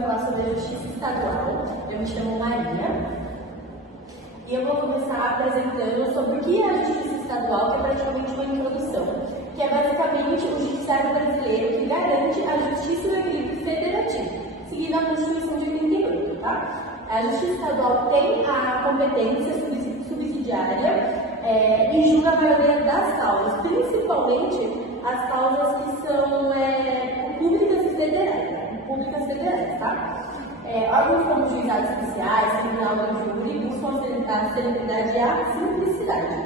vai falar sobre a Justiça Estadual. Eu me chamo Maria e eu vou começar apresentando sobre o que é a Justiça Estadual, que é praticamente uma introdução, que é basicamente o judiciário brasileiro que garante a justiça e o equilíbrio federativo, seguindo a Constituição de 88, tá? A Justiça Estadual tem a competência subsidiária e julga a maioria das causas, principalmente as causas que são públicas federais, tá? Órgãos como juizados especiais, tribunal do júri, buscam ostentar a celeridade e a simplicidade.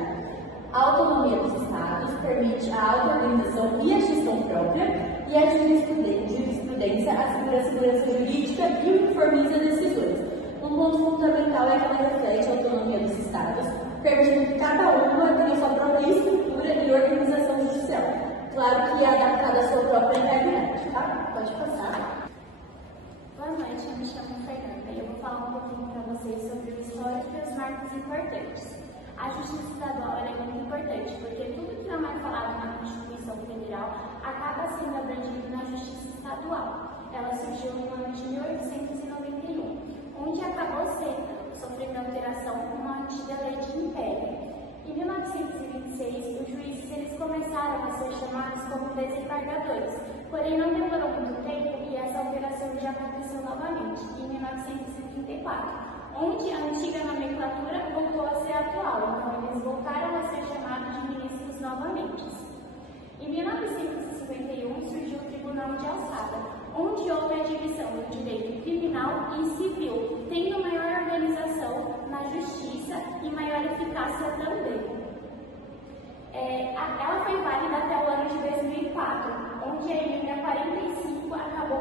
A autonomia dos estados permite a auto-organização e a gestão própria, e a jurisprudência assegura a segurança jurídica e uniformiza decisões. Um ponto fundamental é que ela reflete a autonomia dos estados, permitindo que cada uma tenha sua própria estrutura e organização judicial. Claro que é adaptada à sua própria realidade, tá? Pode passar. Boa noite, eu me chamo Fernanda e eu vou falar um pouquinho para vocês sobre o histórico e os marcos importantes. A Justiça Estadual é muito importante porque tudo que não é falado na Constituição Federal acaba sendo abrangido na Justiça Estadual. Ela surgiu no ano de 1891, onde acabou sofrendo alteração com uma antiga lei de império. Em 1926, os juízes eles começaram a ser chamados como desembargadores, porém não demorou muito tempo e essa alteração já aconteceu novamente, em 1934, onde a antiga nomenclatura voltou a ser atual, então eles voltaram a ser chamados de ministros novamente. Em 1951 surgiu o Tribunal de Alçada, onde houve a divisão do direito criminal e civil, tendo maior organização na justiça e maior eficácia também. Ela foi válida até o ano de 2004, onde a emenda 45 acabou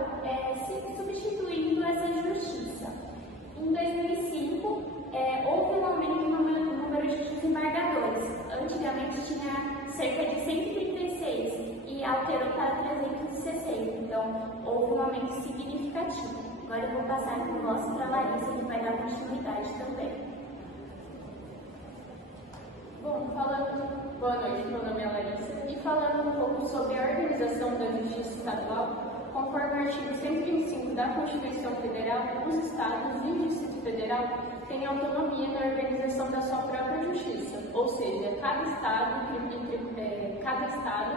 substituindo essa justiça. Em 2005, houve um aumento no número de desembargadores. Antigamente tinha cerca de 136 e alterou para 360, então houve um aumento significativo. Agora eu vou passar a voz para a Larissa, que vai dar continuidade também. Bom, boa noite, meu nome é Larissa, e falando um pouco sobre a organização da Justiça Estadual, conforme o artigo 125 da Constituição Federal, os estados e o Distrito Federal têm autonomia na organização da sua própria justiça, ou seja, cada estado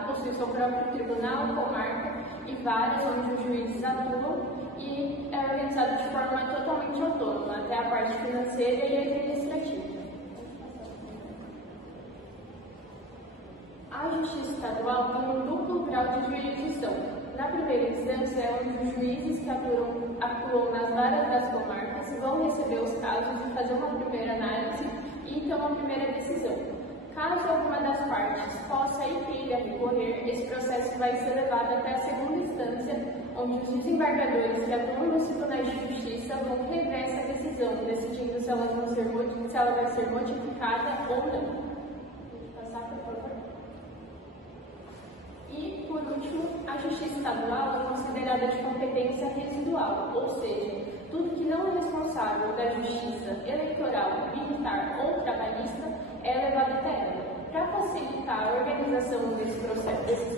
possui seu próprio tribunal, comarca e vários onde os juízes atuam e é organizado de forma totalmente autônoma, até a parte financeira e administrativa. A Justiça Estadual tem um duplo grau de jurisdição. Na primeira instância, é onde os juízes que atuam nas varas das comarcas vão receber os casos e fazer uma primeira análise e então uma primeira decisão. Caso alguma das partes possa e queira recorrer, esse processo vai ser levado até a segunda instância, onde os desembargadores que atuam nos tribunais de justiça vão rever essa decisão, decidindo se ela vai ser modificada ou não. E, por último, a Justiça Estadual é considerada de competência residual, ou seja, tudo que não é responsável da Justiça eleitoral, militar ou trabalhista é levado até ela. Para facilitar a organização desses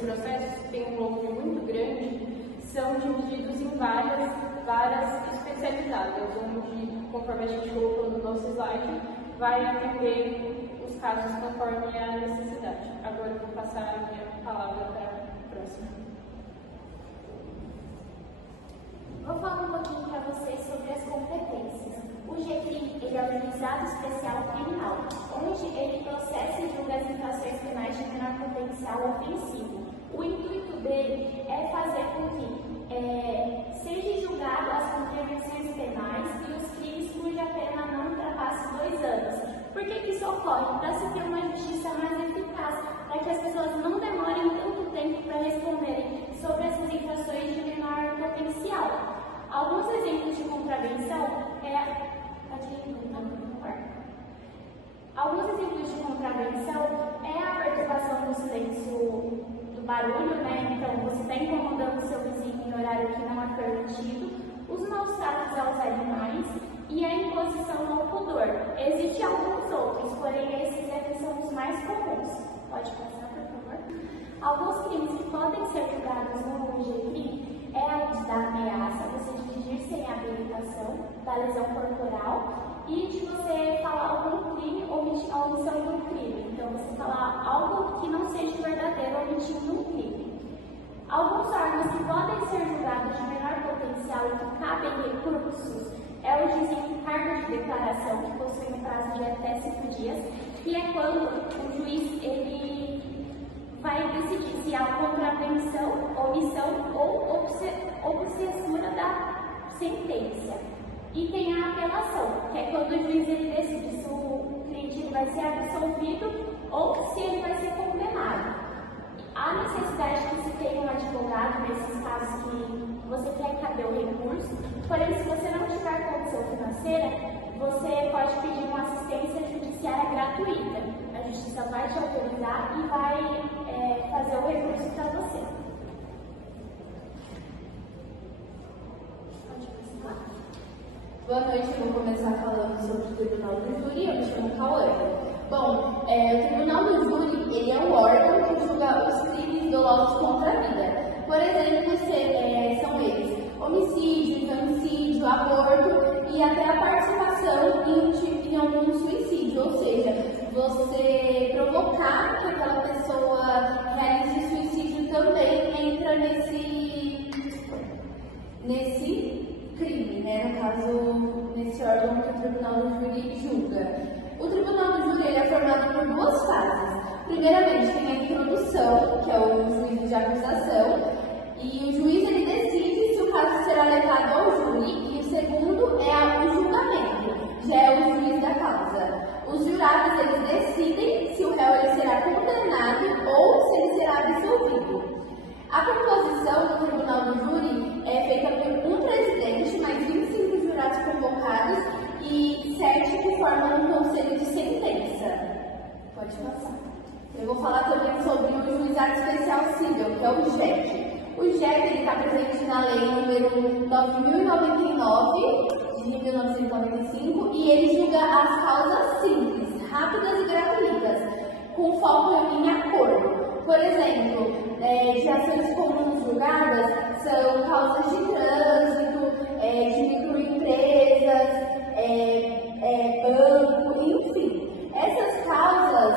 processos, que tem um volume muito grande, são divididos em várias especializadas, onde, conforme a gente colocou no nosso slide, vai atender os casos conforme a necessidade. Agora eu vou passar a minha palavra para a próxima. Vou falar um pouquinho para vocês sobre as competências. O GCRI ele é o Juizado Especial Criminal, onde ele processa e julga as infrações penais de menor potencial ofensivo. O intuito dele é fazer com que seja julgado as contravenções penais e os crimes cuja pena não ultrapasse 2 anos. Por que isso ocorre? Para se ter uma justiça mais eficaz, para que as pessoas não demorem tanto tempo para responderem sobre essas infrações de menor potencial. Alguns exemplos de contravenção é a perturbação do silêncio do barulho, né? Então, você está incomodando o seu vizinho em horário que não é permitido, os maus tratos aos animais e a imposição ao pudor. Existem alguns outros, porém esses aqui são os mais comuns. Pode passar, por favor? Alguns crimes que podem ser julgados no GCRI é a da ameaça, você dirigir sem a da lesão corporal e de você falar algum crime ou omitir a omissão de um crime. Então, você falar algo que não seja verdadeiro omitindo um crime. Alguns órgãos que podem ser julgados de menor potencial e que cabem recursos é o juiz em cargo de declaração, que possui um prazo de até 5 dias, que é quando o juiz ele vai decidir se há contravenção, omissão ou obsessura da sentença. E tem a apelação, que é quando o juiz ele decide se o cliente vai ser absolvido ou se ele vai ser condenado. Há necessidade que se tenha um advogado nesses casos que você quer caber o recurso, porém, se você não tiver condição financeira, você pode pedir uma assistência judiciária gratuita. A justiça vai te autorizar e vai fazer o recurso para você. Boa noite, eu vou começar falando sobre o Tribunal do Júri. Eu me chamo Cauã. Bom, o Tribunal do Júri ele é o órgão que julga os crimes dolosos contra a vida. Por exemplo, são eles homicídio, infaticídio, aborto e até a participação em algum suicídio, ou seja, você provocar que aquela pessoa realize suicídio também entra nesse crime, né? No caso, nesse órgão que o Tribunal do Júri julga. O Tribunal do Júri ele é formado por 2 fases. Primeiramente, tem a introdução, que é o juízo de acusação, e o juiz ele decide se o caso será levado ao júri, e o segundo é o julgamento, já é o juiz da causa. Os jurados eles decidem se o réu ele será condenado ou se ele será absolvido. A composição do Tribunal do Júri é feita por um presidente, mais 25 jurados convocados e 7 que formam um conselho de sentença. Pode passar. Eu vou falar também sobre o Juizado Especial Cível, que é o JEC. O JEC está presente na lei número 9.099, de 1995, e ele julga as causas simples, rápidas e gratuitas, com foco em acordo. Por exemplo, de ações comuns julgadas são causas de trânsito, de microempresas, banco, enfim. Essas causas,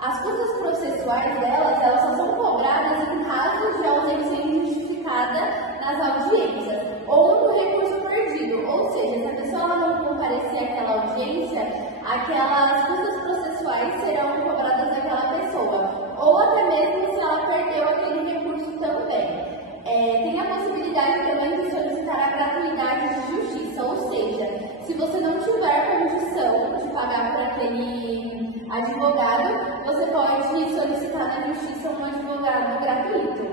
as custas processuais delas só são cobradas em casos de ausência injustificada nas audiências ou no recurso perdido. Ou seja, se a pessoa não comparecer àquela audiência, aquelas custas processuais serão cobradas daquela pessoa. Ou até mesmo se ela perdeu aquele recurso também. Tem a possibilidade também de solicitar a gratuidade de justiça, ou seja, se você não tiver condição de pagar por aquele advogado, você pode solicitar na justiça um advogado gratuito.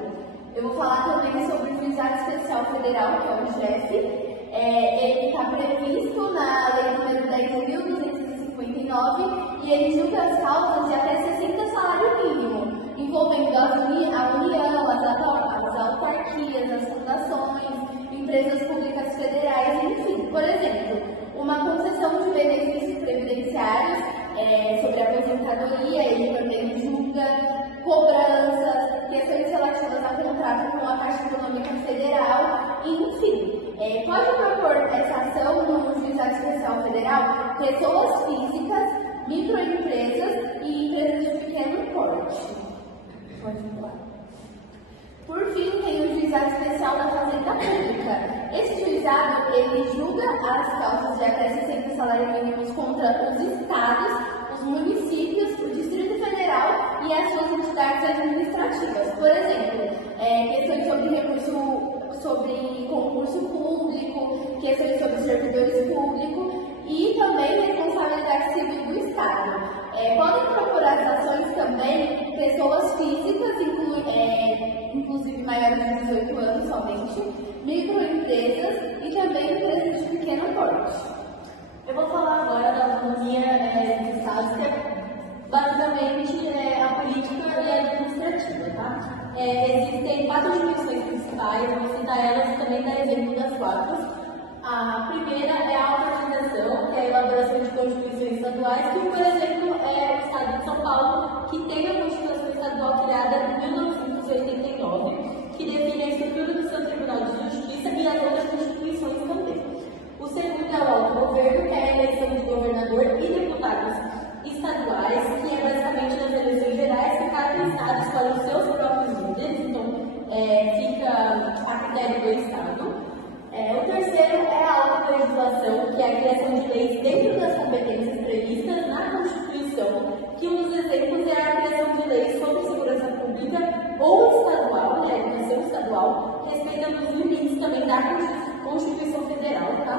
Eu vou falar também sobre o Juizado Especial Federal, que é o JEF. Ele está previsto na Lei número 10.259 e ele julga as causas de até 60 salário mínimo, envolvendo a União, as autarquias, as fundações, empresas públicas federais, enfim. Por exemplo, uma concessão de benefícios previdenciários sobre aposentadoria, ele também julga cobranças, questões relativas a contrato com a Caixa Econômica Federal, enfim. Pode propor essa ação no Juizado Especial Federal pessoas físicas, microempresas e empresas de pequeno porte. Pode falar. Por fim, tem o Juizado Especial da Fazenda Pública. Esse juizado, ele julga as causas de até 60 salários mínimos contra os estados, os municípios, o Distrito Federal e as suas entidades administrativas. Por exemplo, questões sobre concurso público, questões sobre servidores públicos e também responsabilidade civil do Estado. Podem procurar as ações também pessoas físicas, inclusive maiores de 18 anos somente, microempresas e também empresas de pequeno porte. Eu vou falar agora da autonomia dos estados, que é basicamente a política e a administrativa, tá? Existem 4 dimensões principais, eu vou citar elas e também dar exemplo das 4. A primeira é a autarquização, que é a elaboração de constituições estaduais, que, por exemplo, é o Estado de São Paulo, que tem a Constituição Estadual criada em 1989, que define a estrutura do seu Tribunal de Justiça e as outras constituições também. critério do Estado. O terceiro é a autorregulação, que é a criação de leis dentro das competências previstas na Constituição, que um dos exemplos é a criação de leis sobre segurança pública ou estadual, né, educação estadual, respeitando os limites também da Constituição Federal, tá?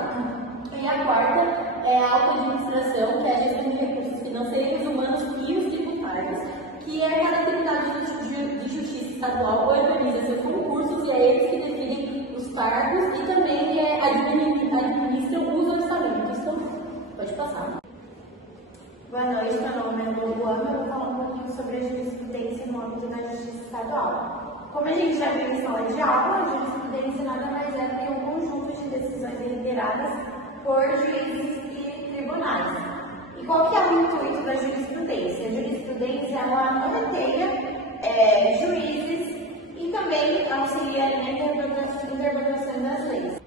E a quarta é a autoadministração, que é a gestão de recursos financeiros, humanos e os tributários, que é cada tribunal de justiça estadual organiza seus concursos e é eles que decidem os cargos e também administram os orçamentos. Então, pode passar. Boa noite, meu nome é Luana, eu vou falar um pouquinho sobre a jurisprudência no âmbito da justiça estadual. Como a gente já viu em sala de aula, a jurisprudência nada mais é do que um conjunto de decisões deliberadas por juízes e tribunais. E qual que é o intuito da jurisprudência? A jurisprudência ela norteia juízes e também auxilia na interpretação das leis.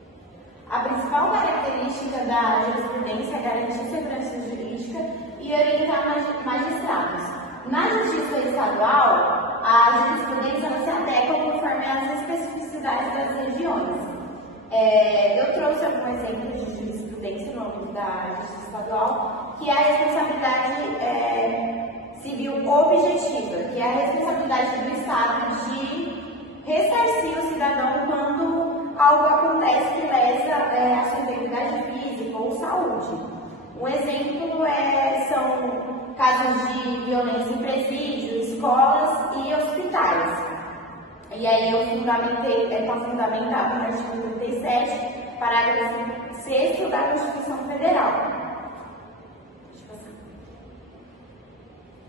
A principal característica da jurisprudência é garantir segurança jurídica e orientar magistrados. Na justiça estadual, a jurisprudência se adequa conforme as especificidades das regiões. Eu trouxe algum exemplo de jurisprudência no âmbito da justiça estadual, que é a responsabilidade civil objetiva, que é a responsabilidade do Estado de ressarcir o cidadão quando algo acontece que lesa a sua integridade física ou saúde. Um exemplo são casos de violência em presídio, escolas e hospitais. E aí está fundamentado no artigo 37, parágrafo 6º da Constituição Federal.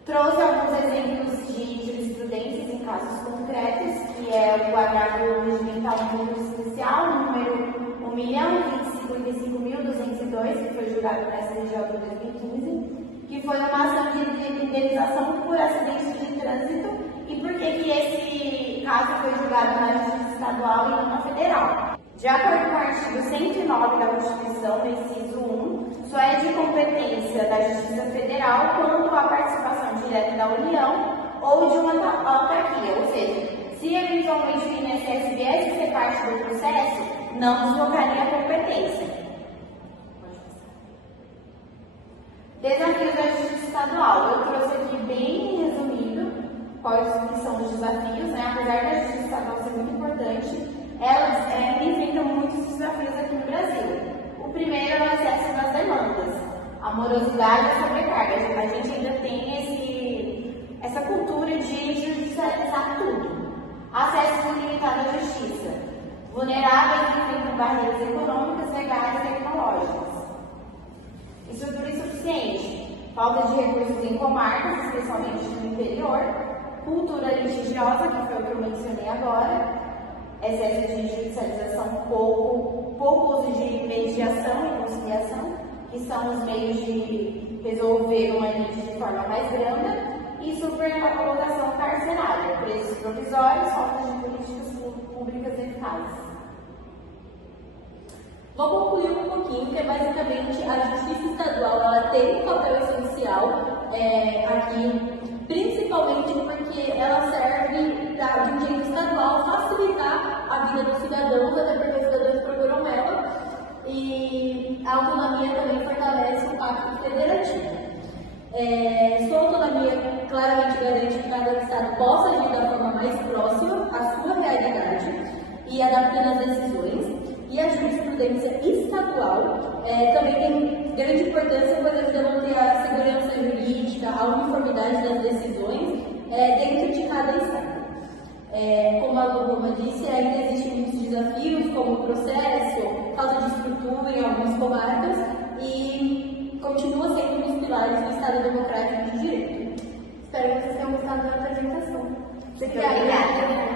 Trouxe alguns exemplos de jurisprudências em casos concretos, que é o agravo regimental no especial, número 1.025.202, que foi julgado na STJ em 2015, que foi uma ação de indenização por acidente de trânsito e por que esse caso foi julgado na Justiça Estadual e não na Federal. De acordo com o artigo 109 da Constituição, no inciso 1, só é de competência da Justiça Federal quando há participação direta da União ou de uma autarquia, ou seja, se eventualmente o INSS viesse a ser parte do processo, não deslocaria a competência. Desafios da Justiça Estadual. Eu trouxe aqui bem resumido quais que são os desafios, né? Apesar da Justiça Estadual ser muito importante, elas enfrentam muitos desafios aqui no Brasil. O primeiro é o excesso das demandas, a morosidade e a sobrecarga. A gente ainda tem essa cultura de judicializar tudo. Acesso ilimitado à justiça. Vulneráveis enfrentam barreiras econômicas, legais e tecnológicas. Estrutura insuficiente. Falta de recursos em comarcas, especialmente no interior. Cultura litigiosa, que foi o que eu mencionei agora. Excesso de judicialização, pouco uso de mediação e conciliação, que são os meios de resolver uma litígio de forma mais branda, e superlotação carcerária, presos provisórios, falta de políticas públicas eficazes. Vou concluir um pouquinho, que é basicamente a Justiça Estadual ela tem um papel essencial aqui, principalmente porque ela serve de um jeito estadual facilitar a vida dos cidadãos, até porque os cidadãos procuram ela, e a autonomia também fortalece o pacto federativo. Sua autonomia claramente garante que cada estado possa agir da forma mais próxima à sua realidade e adaptando as decisões. E a jurisprudência estadual também tem grande importância, pois ajuda a manter a segurança jurídica, a uniformidade das decisões dentro de cada estado. Como a Luma disse, ainda existem muitos desafios, como o processo, falta de estrutura em algumas comarcas e continua sendo um dos pilares do Estado Democrático de Direito. Espero que vocês tenham gostado da apresentação. Obrigada.